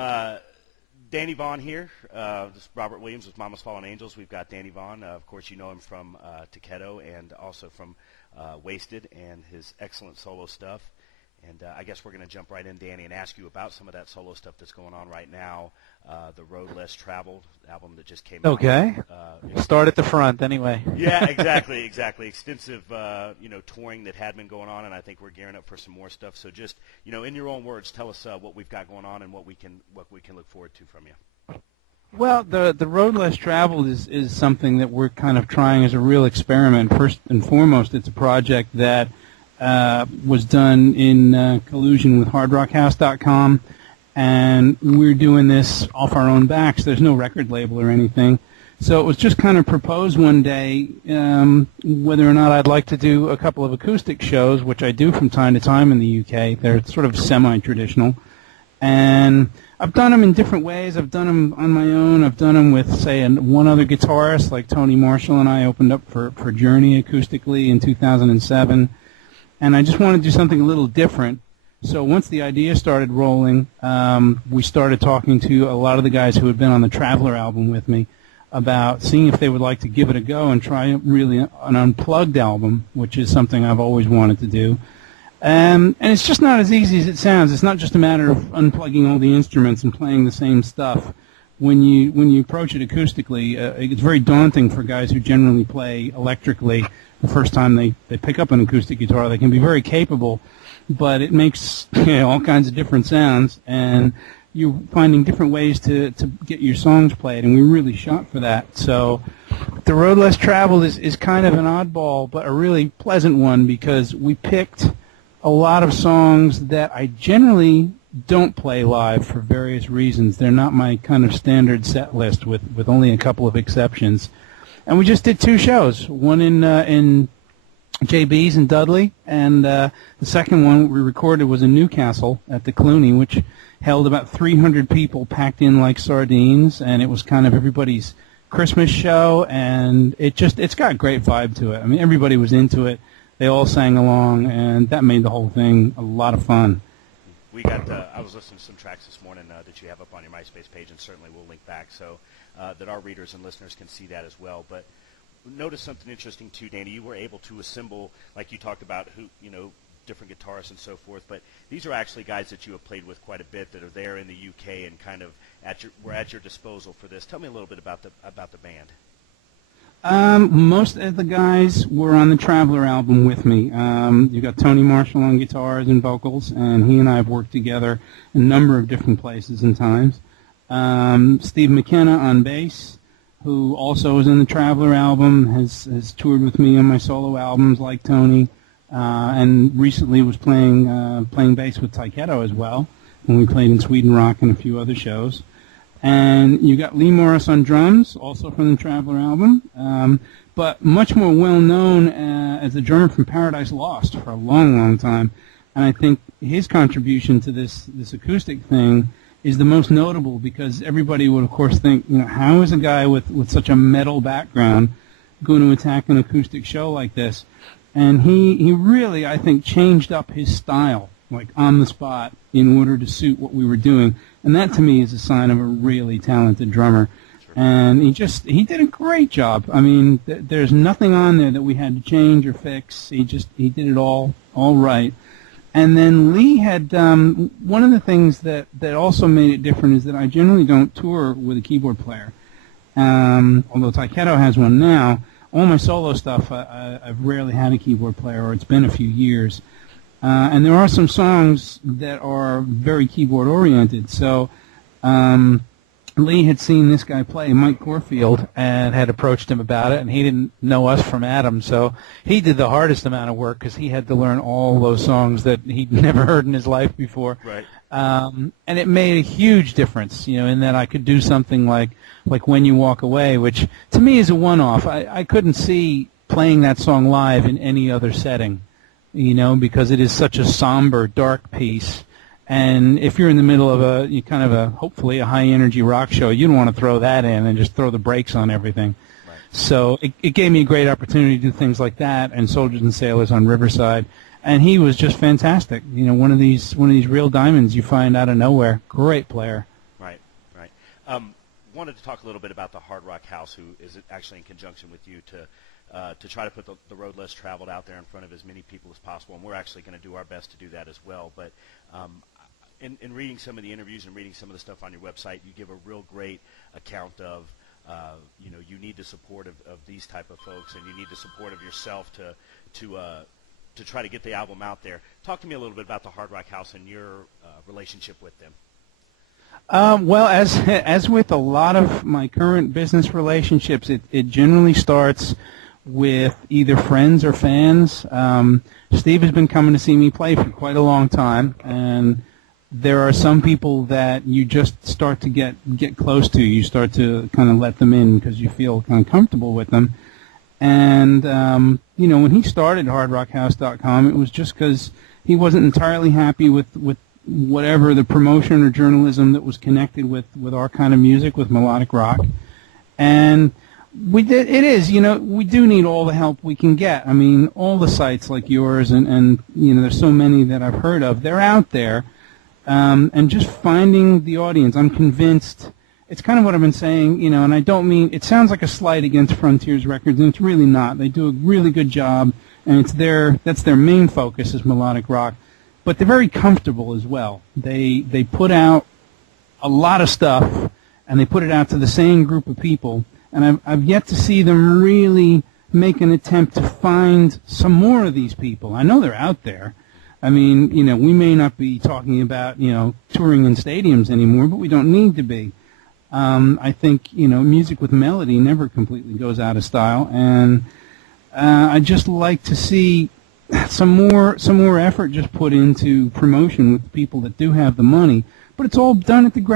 Uh, Danny Vaughn here. This is Robert Williams with Mama's Fallen Angels. We've got Danny Vaughn. Of course, you know him from Takedo and also from Wasted and his excellent solo stuff. And I guess we're going to jump right in, Danny, and ask you about some of that solo stuff that's going on right now. The Road Less Traveled album that just came out. Okay. Start at the front, anyway. Yeah, exactly. Extensive, touring that had been going on, and I think we're gearing up for some more stuff. So just, in your own words, tell us what we've got going on and what we can look forward to from you. Well, the Road Less Traveled is something that we're kind of trying as a real experiment. First and foremost, it's a project that was done in collusion with HardRockHouse.com, and we're doing this off our own backs. There's no record label or anything. So it was just kind of proposed one day whether or not I'd like to do a couple of acoustic shows, which I do from time to time in the UK. They're sort of semi-traditional. And I've done them in different ways. I've done them on my own. I've done them with, say, one other guitarist, like Tony Marshall and I opened up for Journey acoustically in 2007. And I just wanted to do something a little different. So once the idea started rolling, we started talking to a lot of the guys who had been on the Traveler album with me about seeing if they would like to give it a go and try really an unplugged album, which is something I've always wanted to do. And it's just not as easy as it sounds. It's not just a matter of unplugging all the instruments and playing the same stuff. When you approach it acoustically, it's very daunting for guys who generally play electrically. The first time they pick up an acoustic guitar, they can be very capable, but it makes all kinds of different sounds, and you're finding different ways to get your songs played, and we really shot for that. So the Road Less Traveled is kind of an oddball, but a really pleasant one, because we picked a lot of songs that I generally don't play live for various reasons. They're not my kind of standard set list, with only a couple of exceptions. And we just did two shows, one in JB's in Dudley, and the second one we recorded was in Newcastle at the Clooney, which held about 300 people packed in like sardines, and it was kind of everybody's Christmas show, and it's got a great vibe to it. I mean, everybody was into it. They all sang along, and that made the whole thing a lot of fun. We got. I was listening to some tracks this morning that you have up on your MySpace page, and certainly we'll link back so that our readers and listeners can see that as well. But notice something interesting too, Danny. You were able to assemble, like you talked about, different guitarists and so forth. But these are actually guys that you have played with quite a bit that are there in the UK and kind of were at your disposal for this. Tell me a little bit about the band. Most of the guys were on the Traveler album with me. You got Tony Marshall on guitars and vocals, and he and I have worked together a number of different places and times. Steve McKenna on bass, who also is in the Traveler album, has toured with me on my solo albums like Tony, and recently was playing bass with Taikedo as well, when we played in Sweden Rock and a few other shows. And you got Lee Morris on drums, also from the Traveler album, but much more well-known as the drummer from Paradise Lost for a long, long time. And I think his contribution to this acoustic thing is the most notable, because everybody would, of course, think, how is a guy with such a metal background going to attack an acoustic show like this? And he really, I think, changed up his style, like on the spot, in order to suit what we were doing. And that, to me, is a sign of a really talented drummer. And he did a great job. I mean, there's nothing on there that we had to change or fix. He did it all right. And then Lee had, one of the things that also made it different is that I generally don't tour with a keyboard player. Although Taikedo has one now, all my solo stuff, I've rarely had a keyboard player, or it's been a few years. And there are some songs that are very keyboard-oriented. So Lee had seen this guy play, Mike Corfield, and had approached him about it, and he didn't know us from Adam. So he did the hardest amount of work, because he had to learn all those songs that he'd never heard in his life before. Right. And it made a huge difference, in that I could do something like When You Walk Away, which to me is a one-off. I couldn't see playing that song live in any other setting. Because it is such a somber, dark piece. And if you're in the middle of hopefully a high-energy rock show, you don't want to throw that in and just throw the brakes on everything. Right. So it gave me a great opportunity to do things like that, and Soldiers and Sailors on Riverside. And he was just fantastic. One of these real diamonds you find out of nowhere. Great player. Wanted to talk a little bit about the Hard Rock House, who is actually in conjunction with you to try to put the road less traveled out there in front of as many people as possible, and we're actually going to do our best to do that as well. But in reading some of the interviews and reading some of the stuff on your website, you give a real great account of, you need the support of these type of folks, and you need the support of yourself to try to get the album out there. Talk to me a little bit about the Hard Rock House and your relationship with them. Well, as with a lot of my current business relationships, it generally starts with either friends or fans. Steve has been coming to see me play for quite a long time, and there are some people that you just start to get close to. You start to kind of let them in because you feel kind of comfortable with them. And when he started HardRockHouse.com, it was just because he wasn't entirely happy with whatever the promotion or journalism that was connected with our kind of music, with melodic rock. And we do need all the help we can get. I mean, all the sites like yours and there's so many that I've heard of, they're out there. And just finding the audience, I'm convinced, it's kind of what I've been saying, and I don't mean, it sounds like a slight against Frontiers Records, and it's really not. They do a really good job, and that's their main focus is melodic rock. But they're very comfortable as well. They put out a lot of stuff, and they put it out to the same group of people. And I've yet to see them really make an attempt to find some more of these people. I know they're out there. I mean, we may not be talking about, touring in stadiums anymore, but we don't need to be. I think, music with melody never completely goes out of style, and I just like to see some more effort just put into promotion with the people that do have the money, but it's all done at the ground.